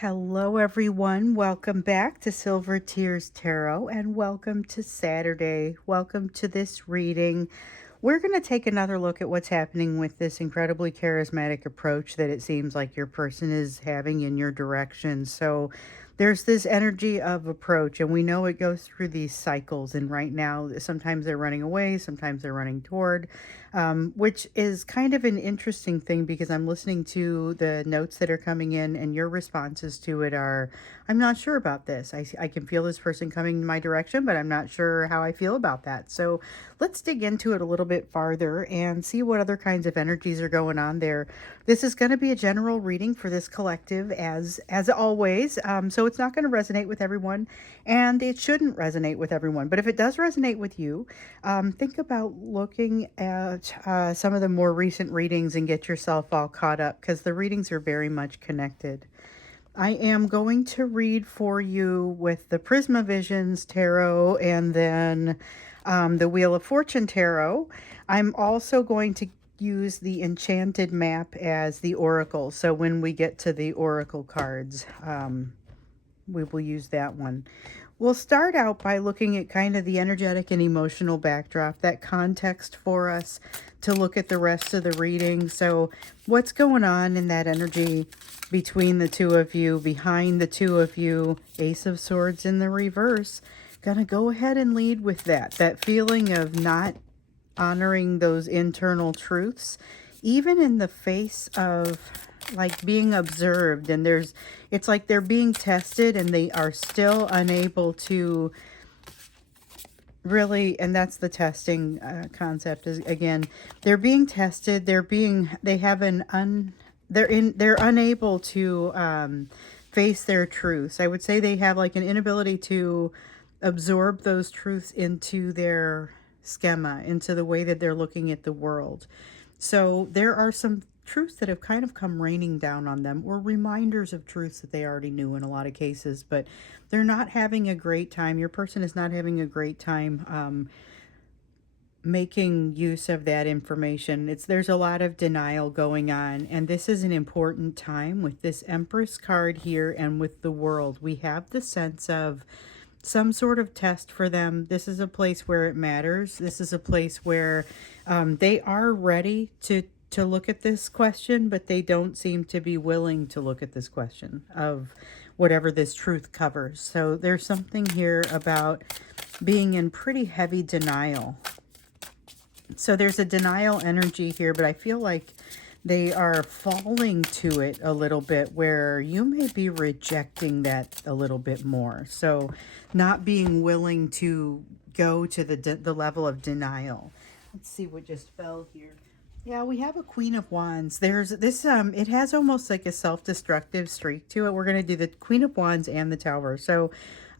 Hello, everyone. Welcome back to Silver Tears Tarot and welcome to Saturday. Welcome to this reading. We're going to take another look at what's happening with this incredibly charismatic approach that it seems like your person is having in your direction. So there's this energy of approach, and we know it goes through these cycles. And right now, sometimes they're running away, sometimes they're running toward, which is kind of an interesting thing because I'm listening to the notes that are coming in, and your responses to it are, I'm not sure about this. I can feel this person coming in my direction, but I'm not sure how I feel about that. So let's dig into it a little bit farther and see what other kinds of energies are going on there. This is going to be a general reading for this collective as always. So it's not going to resonate with everyone, and it shouldn't resonate with everyone. But if it does resonate with you, think about looking at some of the more recent readings and get yourself all caught up because the readings are very much connected. I am going to read for you with the Prisma Visions Tarot and then the Wheel of Fortune Tarot. I'm also going to use the Enchanted Map as the Oracle. So when we get to the Oracle cards, we will use that one. We'll start out by looking at kind of the energetic and emotional backdrop, that context for us to look at the rest of the reading. So what's going on in that energy between the two of you, behind the two of you? Ace of Swords in the reverse. Gonna go ahead and lead with that feeling of not honoring those internal truths, even in the face of like being observed, and it's like they're being tested and they are still unable to really, and that's the testing concept is, again, they're being tested, they're unable to face their truths. I would say they have like an inability to absorb those truths into their schema, into the way that they're looking at the world. So there are some truths that have kind of come raining down on them, or reminders of truths that they already knew in a lot of cases, but they're not having a great time. Your person is not having a great time making use of that information. There's a lot of denial going on, and this is an important time with this Empress card here and with the World. We have the sense of some sort of test for them. This is a place where it matters. This is a place where they are ready to look at this question, but they don't seem to be willing to look at this question of whatever this truth covers. So there's something here about being in pretty heavy denial. So there's a denial energy here, but I feel like they are falling to it a little bit, where you may be rejecting that a little bit more. So not being willing to go to the level of denial. Let's see what just fell here. Yeah, we have a Queen of Wands. There's this, it has almost like a self-destructive streak to it. We're going to do the Queen of Wands and the Tower. So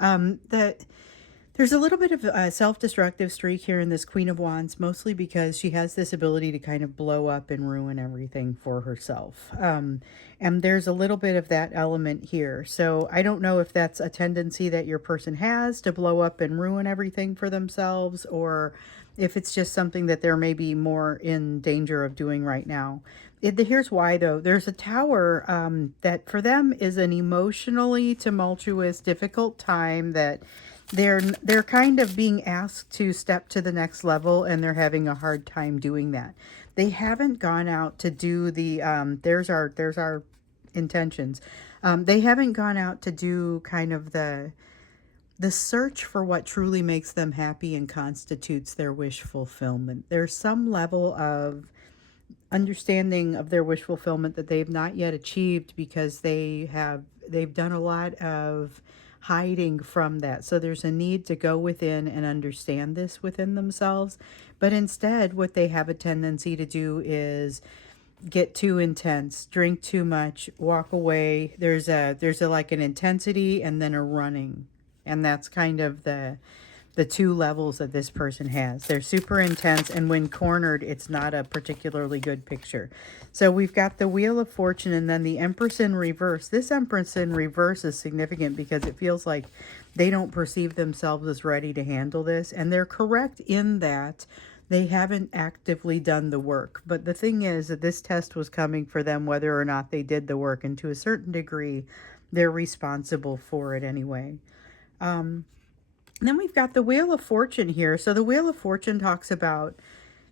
there's a little bit of a self-destructive streak here in this Queen of Wands, mostly because she has this ability to kind of blow up and ruin everything for herself. And there's a little bit of that element here. So I don't know if that's a tendency that your person has to blow up and ruin everything for themselves, or if it's just something that they're maybe more in danger of doing right now. Here's why, though. There's a Tower that for them is an emotionally tumultuous, difficult time that they're kind of being asked to step to the next level, and they're having a hard time doing that. They haven't gone out to do the there's our intentions. They haven't gone out to do kind of the search for what truly makes them happy and constitutes their wish fulfillment. There's some level of understanding of their wish fulfillment that they've not yet achieved because they've done a lot of hiding from that. So there's a need to go within and understand this within themselves. But instead, what they have a tendency to do is get too intense, drink too much, walk away. There's a like an intensity and then a running. And that's kind of the two levels that this person has. They're super intense, and when cornered, it's not a particularly good picture. So we've got the Wheel of Fortune and then the Empress in reverse. This Empress in reverse is significant because it feels like they don't perceive themselves as ready to handle this, and they're correct in that They haven't actively done the work. But the thing is that this test was coming for them whether or not they did the work. And to a certain degree, they're responsible for it anyway. Then we've got the Wheel of Fortune here. So the Wheel of Fortune talks about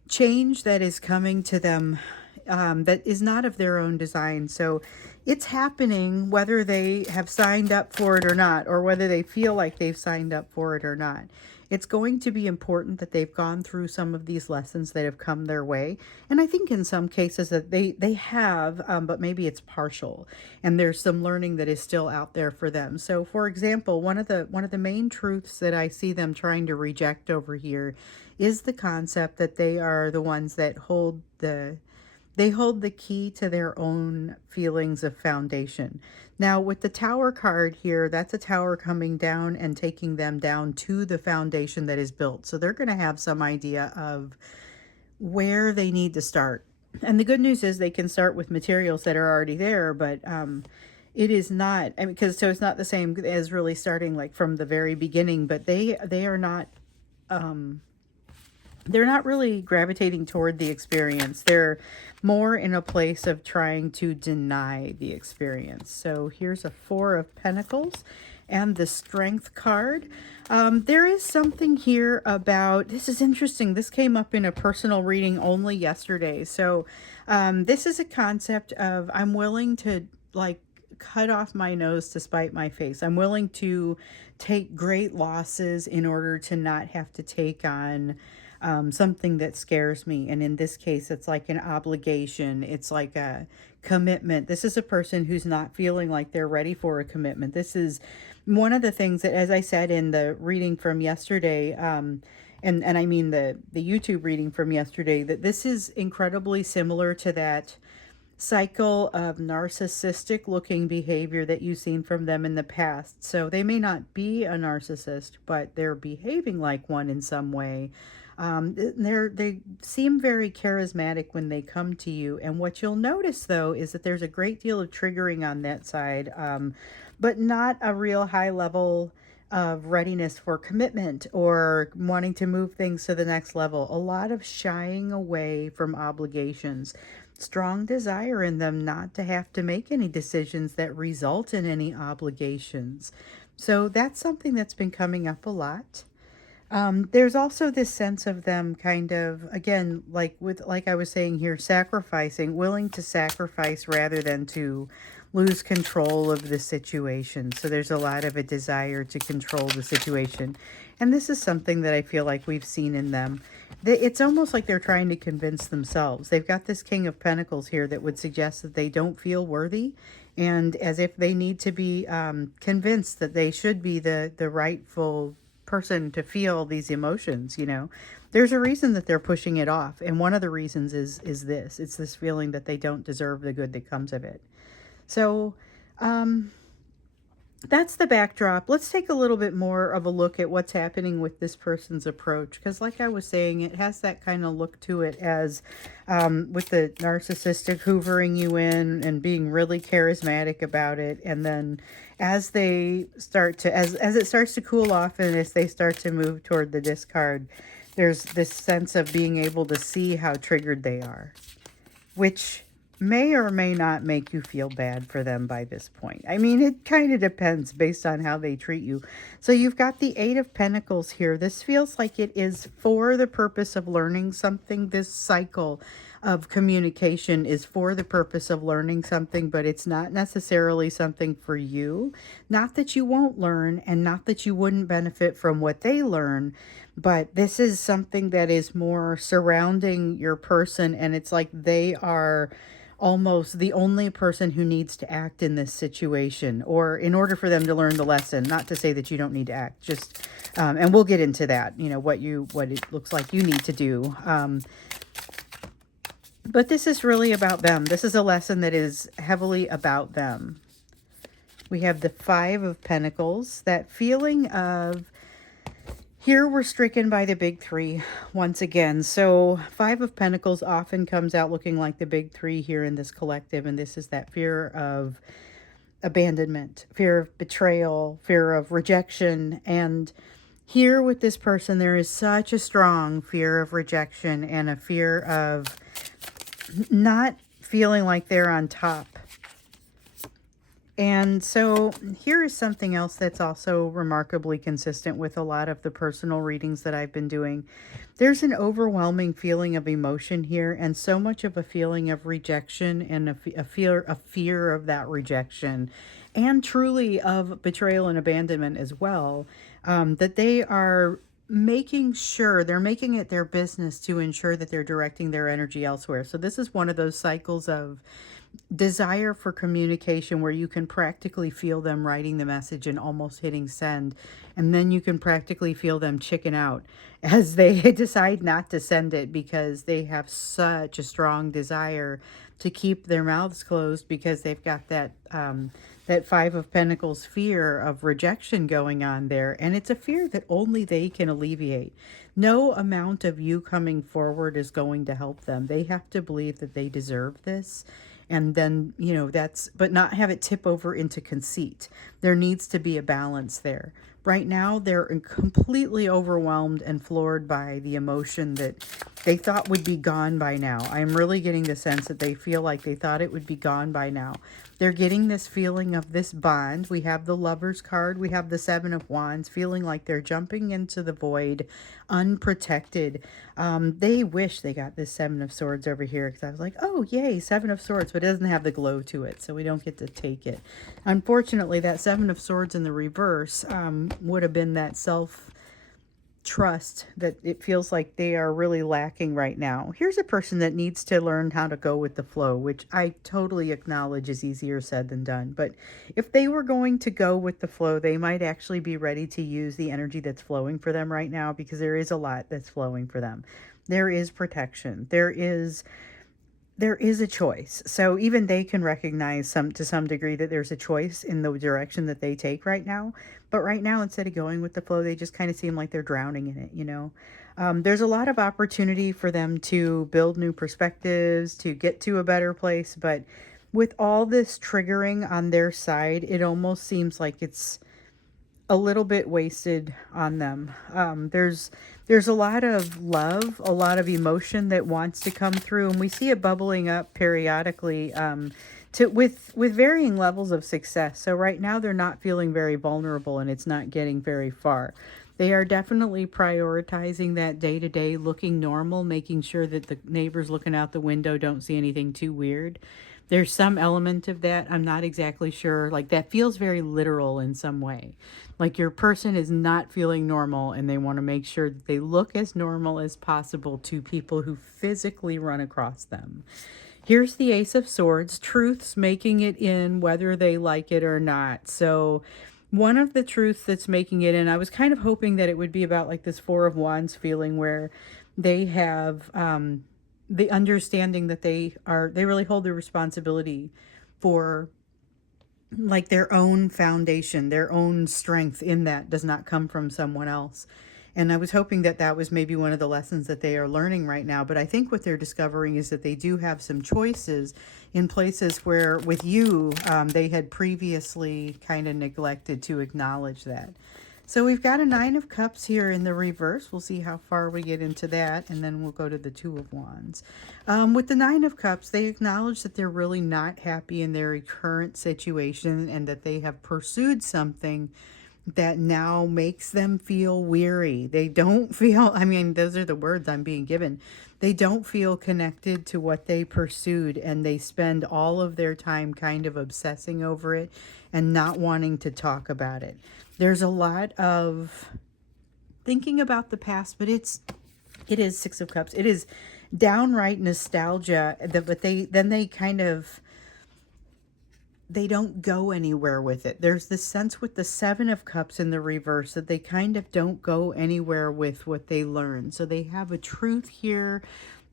change that is coming to them, that is not of their own design. So it's happening whether they have signed up for it or not, or whether they feel like they've signed up for it or not. It's going to be important that they've gone through some of these lessons that have come their way. And I think in some cases that they have, but maybe it's partial. And there's some learning that is still out there for them. So for example, one of the main truths that I see them trying to reject over here is the concept that they are the ones that hold the key to their own feelings of foundation. Now, with the Tower card here, that's a tower coming down and taking them down to the foundation that is built. So they're going to have some idea of where they need to start. And the good news is they can start with materials that are already there, but it is not, I mean, because so it's not the same as really starting like from the very beginning, but they are not they're not really gravitating toward the experience. They're more in a place of trying to deny the experience. So here's a Four of Pentacles and the Strength card. There is something here about, this is interesting. This came up in a personal reading only yesterday. So this is a concept of I'm willing to like cut off my nose to spite my face. I'm willing to take great losses in order to not have to take on something that scares me. And in this case, it's like an obligation. It's like a commitment. This is a person who's not feeling like they're ready for a commitment. This is one of the things that, as I said in the reading from yesterday, and I mean the YouTube reading from yesterday, that this is incredibly similar to that cycle of narcissistic looking behavior that you've seen from them in the past. So they may not be a narcissist, but they're behaving like one in some way. They seem very charismatic when they come to you. And what you'll notice, though, is that there's a great deal of triggering on that side, but not a real high level of readiness for commitment or wanting to move things to the next level. A lot of shying away from obligations. Strong desire in them not to have to make any decisions that result in any obligations. So that's something that's been coming up a lot. There's also this sense of them kind of, again, like I was saying here, sacrificing, willing to sacrifice rather than to lose control of the situation. So there's a lot of a desire to control the situation. And this is something that I feel like we've seen in them. It's almost like they're trying to convince themselves. They've got this King of Pentacles here that would suggest that they don't feel worthy, and as if they need to be convinced that they should be the rightful person to feel these emotions. There's a reason that they're pushing it off, and one of the reasons is this. It's this feeling that they don't deserve the good that comes of it. So that's the backdrop. Let's take a little bit more of a look at what's happening with this person's approach, because like I was saying, it has that kind of look to it as with the narcissistic hoovering you in and being really charismatic about it, and then as they start to as it starts to cool off and as they start to move toward the discard, there's this sense of being able to see how triggered they are, which may or may not make you feel bad for them by this point. I mean, it kind of depends based on how they treat you. So you've got the Eight of Pentacles here. This feels like it is for the purpose of learning something. This cycle of communication is for the purpose of learning something, but it's not necessarily something for you. Not that you won't learn, and not that you wouldn't benefit from what they learn, but this is something that is more surrounding your person, and it's like they are almost the only person who needs to act in this situation, or in order for them to learn the lesson. Not to say that you don't need to act, just and we'll get into that, what it looks like you need to do, but this is really about them. This is a lesson that is heavily about them. We have the Five of Pentacles, that feeling of, here we're stricken by the big three once again. So Five of Pentacles often comes out looking like the big three here in this collective. And this is that fear of abandonment, fear of betrayal, fear of rejection. And Here with this person, there is such a strong fear of rejection and a fear of not feeling like they're on top. And so here is something else that's also remarkably consistent with a lot of the personal readings that I've been doing. There's an overwhelming feeling of emotion here, and so much of a feeling of rejection and a fear of that rejection, and truly of betrayal and abandonment as well, that they are making sure they're making it their business to ensure that they're directing their energy elsewhere. So this is one of those cycles of desire for communication where you can practically feel them writing the message and almost hitting send, and then you can practically feel them chicken out as they decide not to send it because they have such a strong desire to keep their mouths closed because they've got that Five of Pentacles fear of rejection going on there, and it's a fear that only they can alleviate. No amount of you coming forward is going to help them. They have to believe that they deserve this, and then, but not have it tip over into conceit. There needs to be a balance there. Right now, they're completely overwhelmed and floored by the emotion that they thought would be gone by now. I'm really getting the sense that they feel like they thought it would be gone by now. They're getting this feeling of this bond. We have the Lover's card. We have the Seven of Wands, feeling like they're jumping into the void, unprotected. They wish they got this Seven of Swords over here because I was like, oh, yay, Seven of Swords, but it doesn't have the glow to it, so we don't get to take it. Unfortunately, that Seven of Swords in the reverse would have been that trust that it feels like they are really lacking right now. Here's a person that needs to learn how to go with the flow, which I totally acknowledge is easier said than done. But if they were going to go with the flow, they might actually be ready to use the energy that's flowing for them right now, because there is a lot that's flowing for them. There is protection. There is a choice. So even they can recognize to some degree that there's a choice in the direction that they take right now. But right now, instead of going with the flow, they just kind of seem like they're drowning in it, There's a lot of opportunity for them to build new perspectives, to get to a better place. But with all this triggering on their side, it almost seems like it's a little bit wasted on them. There's a lot of love, a lot of emotion that wants to come through, and we see it bubbling up periodically with varying levels of success. So right now they're not feeling very vulnerable, and it's not getting very far. They are definitely prioritizing that day-to-day, looking normal, making sure that the neighbors looking out the window don't see anything too weird. There's some element of that. I'm not exactly sure. Like, that feels very literal in some way. Like, your person is not feeling normal, and they want to make sure that they look as normal as possible to people who physically run across them. Here's the Ace of Swords. Truths making it in whether they like it or not. So one of the truths that's making it in, I was kind of hoping that it would be about like this Four of Wands feeling where they have the understanding that they really hold the responsibility for like their own foundation, their own strength in that does not come from someone else. And I was hoping that that was maybe one of the lessons that they are learning right now. But I think what they're discovering is that they do have some choices in places where with you, they had previously kind of neglected to acknowledge that. So we've got a Nine of Cups here in the reverse. We'll see how far we get into that, and then we'll go to the Two of Wands. With the Nine of Cups, they acknowledge that they're really not happy in their current situation, and that they have pursued something that now makes them feel weary. They don't feel, I mean, those are the words I'm being given. They don't feel connected to what they pursued, and they spend all of their time kind of obsessing over it and not wanting to talk about it. There's a lot of thinking about the past, but it is Six of Cups. It is downright nostalgia, but they don't go anywhere with it. There's this sense with the Seven of Cups in the reverse that they kind of don't go anywhere with what they learn. So they have a truth here,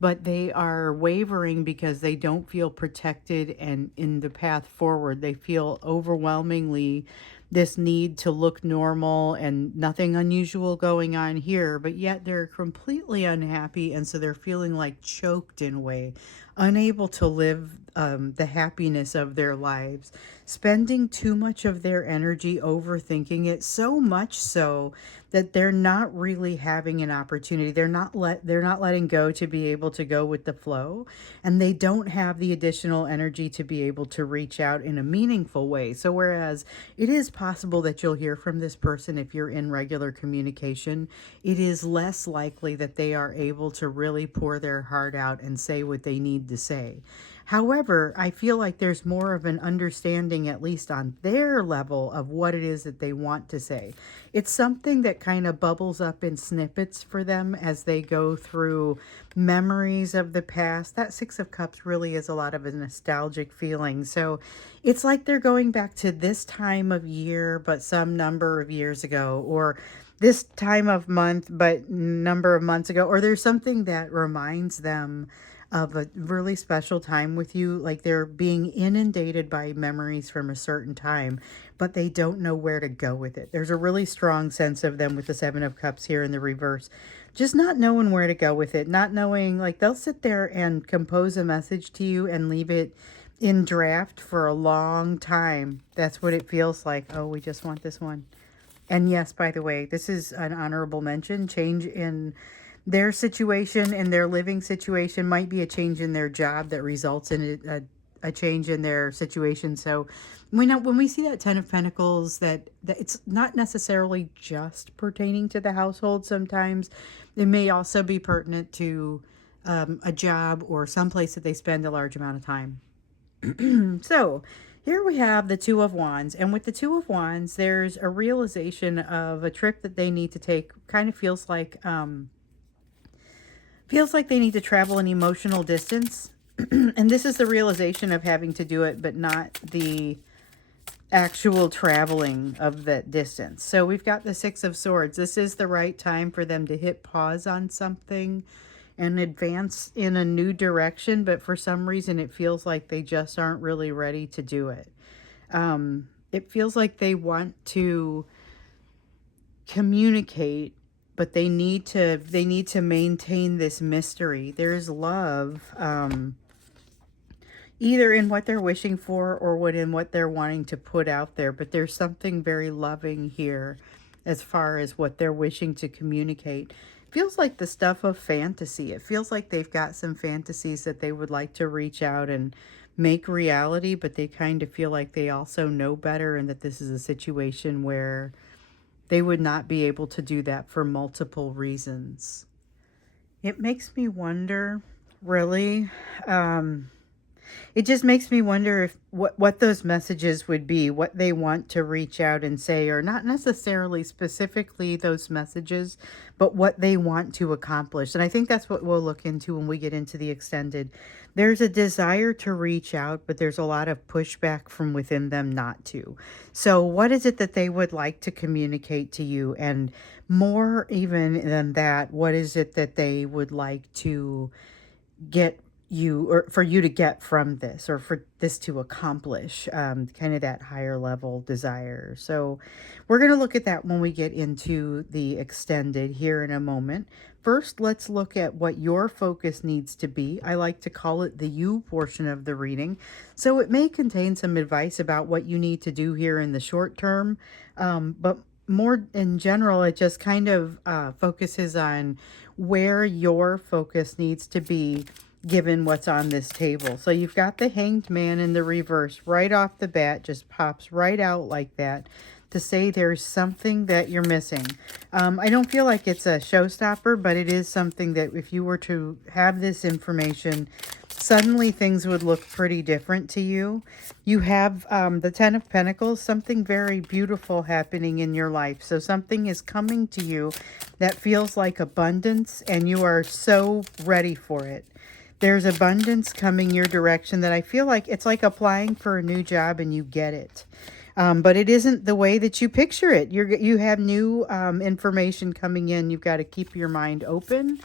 but they are wavering because they don't feel protected and in the path forward. They feel overwhelmingly this need to look normal and nothing unusual going on here, but yet they're completely unhappy. And so they're feeling like choked in a way, unable to live the happiness of their lives, spending too much of their energy overthinking it, so much so that they're not really having an opportunity. They're not letting go to be able to go with the flow, and they don't have the additional energy to be able to reach out in a meaningful way. So whereas it is possible that you'll hear from this person if you're in regular communication, it is less likely that they are able to really pour their heart out and say what they need to say. However, I feel like there's more of an understanding, at least on their level, of what it is that they want to say. It's something that kind of bubbles up in snippets for them as they go through memories of the past. That Six of Cups really is a lot of a nostalgic feeling. So it's like they're going back to this time of year, but some number of years ago, or this time of month, but number of months ago, or there's something that reminds them of a really special time with you, like they're being inundated by memories from a certain time, but they don't know where to go with it. There's a really strong sense of them with the Seven of Cups here in the reverse, just not knowing where to go with it, not knowing, like they'll sit there and compose a message to you and leave it in draft for a long time. That's what it feels like. Oh, we just want this one. And yes, by the way, this is an honorable mention. Change in their situation and their living situation might be a change in their job that results in a change in their situation. So when we see that Ten of Pentacles, that it's not necessarily just pertaining to the household. Sometimes it may also be pertinent to a job or someplace that they spend a large amount of time. So here we have the Two of Wands, and with the Two of Wands, there's a realization of a trip that they need to take. Kind of feels like they need to travel an emotional distance. And this is the realization of having to do it, but not the actual traveling of that distance. So we've got the Six of Swords. This is the right time for them to hit pause on something and advance in a new direction, but for some reason it feels like they just aren't really ready to do it. It feels like they want to communicate, but they need to maintain this mystery. There's love, either in what they're wishing for or in what they're wanting to put out there, but there's something very loving here as far as what they're wishing to communicate. Feels like the stuff of fantasy. It feels like they've got some fantasies that they would like to reach out and make reality, but they kind of feel like they also know better, and that this is a situation where they would not be able to do that for multiple reasons. It makes me wonder, really, it just makes me wonder if what those messages would be, what they want to reach out and say, or not necessarily specifically those messages, but what they want to accomplish. And I think that's what we'll look into when we get into the extended. There's a desire to reach out, but there's a lot of pushback from within them not to. So what is it that they would like to communicate to you? And more even than that, what is it that they would like to get you, or for you to get from this, or for this to accomplish, kind of that higher level desire. So we're going to look at that when we get into the extended here in a moment. First, let's look at what your focus needs to be. I like to call it the you portion of the reading. So it may contain some advice about what you need to do here in the short term, but more in general, it just kind of focuses on where your focus needs to be given what's on this table. So you've got the Hanged Man in the reverse right off the bat, just pops right out like that to say there's something that you're missing. I don't feel like it's a showstopper, but it is something that if you were to have this information, suddenly things would look pretty different to you. You have the Ten of Pentacles, something very beautiful happening in your life. So something is coming to you that feels like abundance, and you are so ready for it. There's abundance coming your direction that I feel like it's like applying for a new job and you get it. But it isn't the way that you picture it. You have new information coming in. You've got to keep your mind open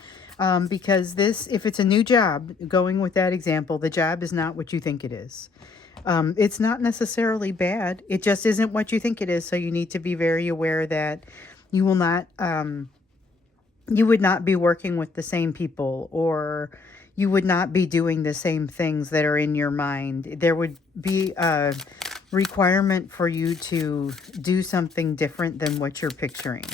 because if it's a new job, going with that example, the job is not what you think it is. It's not necessarily bad. It just isn't what you think it is. So you need to be very aware that you will not, you would not be working with the same people, or you would not be doing the same things that are in your mind. There would be a requirement for you to do something different than what you're picturing.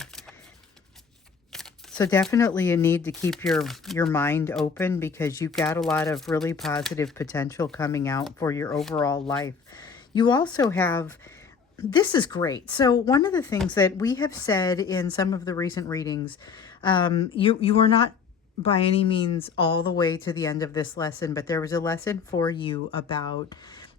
So definitely you need to keep your mind open, because you've got a lot of really positive potential coming out for your overall life. You also have, this is great. So one of the things that we have said in some of the recent readings, you are not by any means all the way to the end of this lesson, but there was a lesson for you about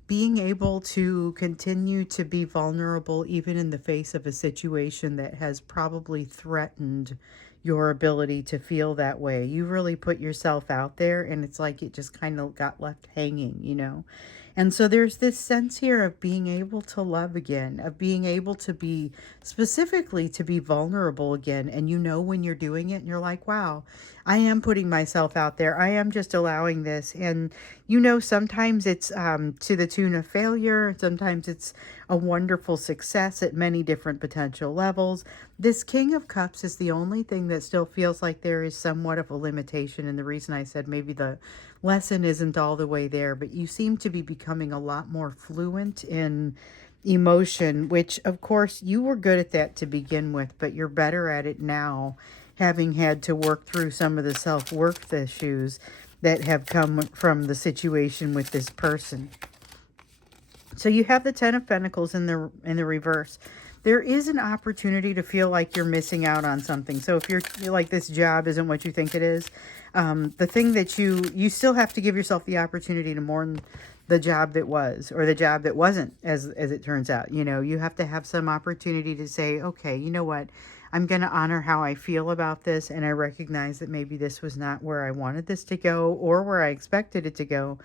being able to continue to be vulnerable even in the face of a situation that has probably threatened your ability to feel that way. You really put yourself out there, and it's like it just kind of got left hanging, you know? And so there's this sense here of being able to love again, of being able to be, specifically to be vulnerable again. And you know when you're doing it and you're like, wow, I am putting myself out there. I am just allowing this. And you know, sometimes it's to the tune of failure. Sometimes it's a wonderful success at many different potential levels. This King of Cups is the only thing that still feels like there is somewhat of a limitation. And the reason I said maybe the lesson isn't all the way there, but you seem to be becoming a lot more fluent in emotion, which of course you were good at that to begin with, but you're better at it now, having had to work through some of the self-worth issues that have come from the situation with this person. So you have the Ten of Pentacles in the reverse. There is an opportunity to feel like you're missing out on something. So if you're like, this job isn't what you think it is, the thing that you still have to give yourself the opportunity to mourn the job that was, or the job that wasn't, as it turns out. You know, you have to have some opportunity to say, okay, you know what, I'm going to honor how I feel about this, and I recognize that maybe this was not where I wanted this to go or where I expected it to go.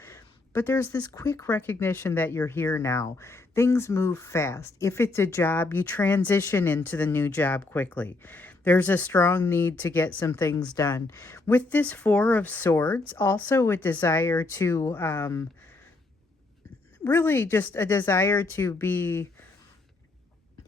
But there's this quick recognition that you're here now. Things move fast. If it's a job, you transition into the new job quickly. There's a strong need to get some things done. With this Four of Swords, also a desire to, really just a desire to be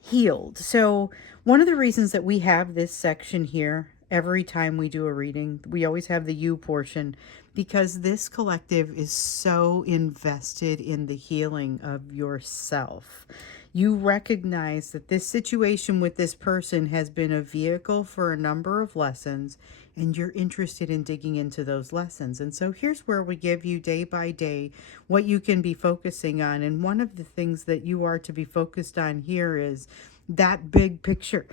healed. So one of the reasons that we have this section here every time we do a reading, we always have the you portion, because this collective is so invested in the healing of yourself. You recognize that this situation with this person has been a vehicle for a number of lessons, and you're interested in digging into those lessons. And so here's where we give you day by day what you can be focusing on. And one of the things that you are to be focused on here is that big picture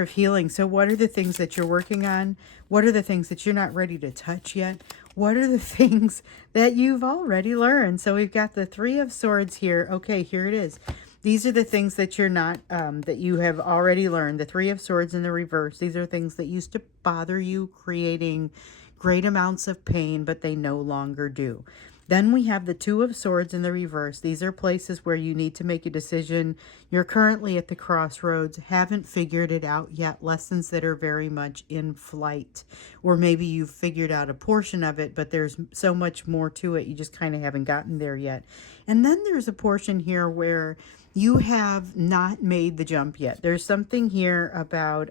of healing. So what are the things that you're working on? What are the things that you're not ready to touch yet? What are the things that you've already learned? So we've got the Three of Swords here. Okay, here it is. These are the things that you're not, that you have already learned. The Three of Swords in the reverse. These are things that used to bother you, creating great amounts of pain, but they no longer do. Then we have the Two of Swords in the reverse. These are places where you need to make a decision. You're currently at the crossroads, haven't figured it out yet. Lessons that are very much in flight. Or maybe you've figured out a portion of it, but there's so much more to it. You just kind of haven't gotten there yet. And then there's a portion here where you have not made the jump yet. There's something here about...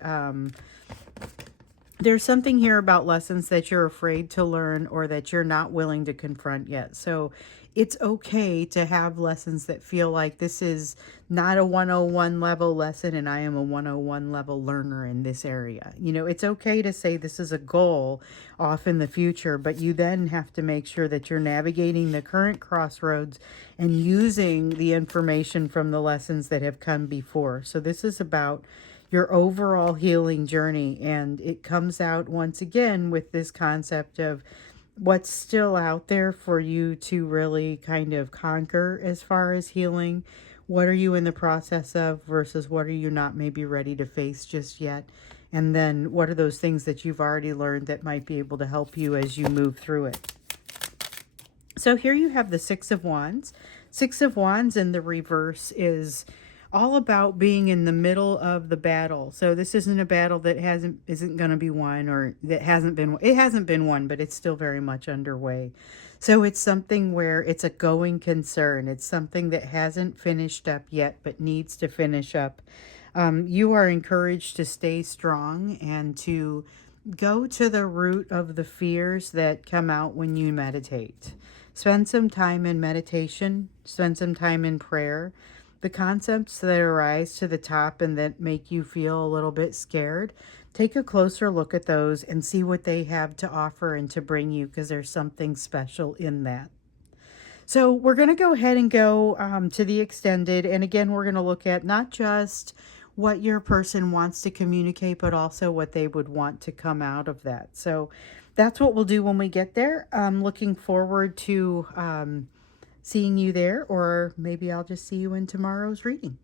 there's something here about lessons that you're afraid to learn, or that you're not willing to confront yet. So it's okay to have lessons that feel like this is not a 101 level lesson and I am a 101 level learner in this area. You know, it's okay to say this is a goal off in the future, but you then have to make sure that you're navigating the current crossroads and using the information from the lessons that have come before. So this is about your overall healing journey, and it comes out once again with this concept of what's still out there for you to really kind of conquer as far as healing. What are you in the process of versus what are you not maybe ready to face just yet? And then what are those things that you've already learned that might be able to help you as you move through it? So here you have the Six of Wands. Six of Wands in the reverse is all about being in the middle of the battle. So this isn't a battle that isn't going to be won, or that hasn't been won, but it's still very much underway. So it's something where it's a going concern. It's something that hasn't finished up yet, but needs to finish up. You are encouraged to stay strong and to go to the root of the fears that come out when you meditate. Spend some time in meditation, spend some time in prayer. The concepts that arise to the top and that make you feel a little bit scared, take a closer look at those and see what they have to offer and to bring you, because there's something special in that. So we're going to go ahead and go to the extended. And again, we're going to look at not just what your person wants to communicate, but also what they would want to come out of that. So that's what we'll do when we get there. I'm looking forward to seeing you there, or maybe I'll just see you in tomorrow's reading.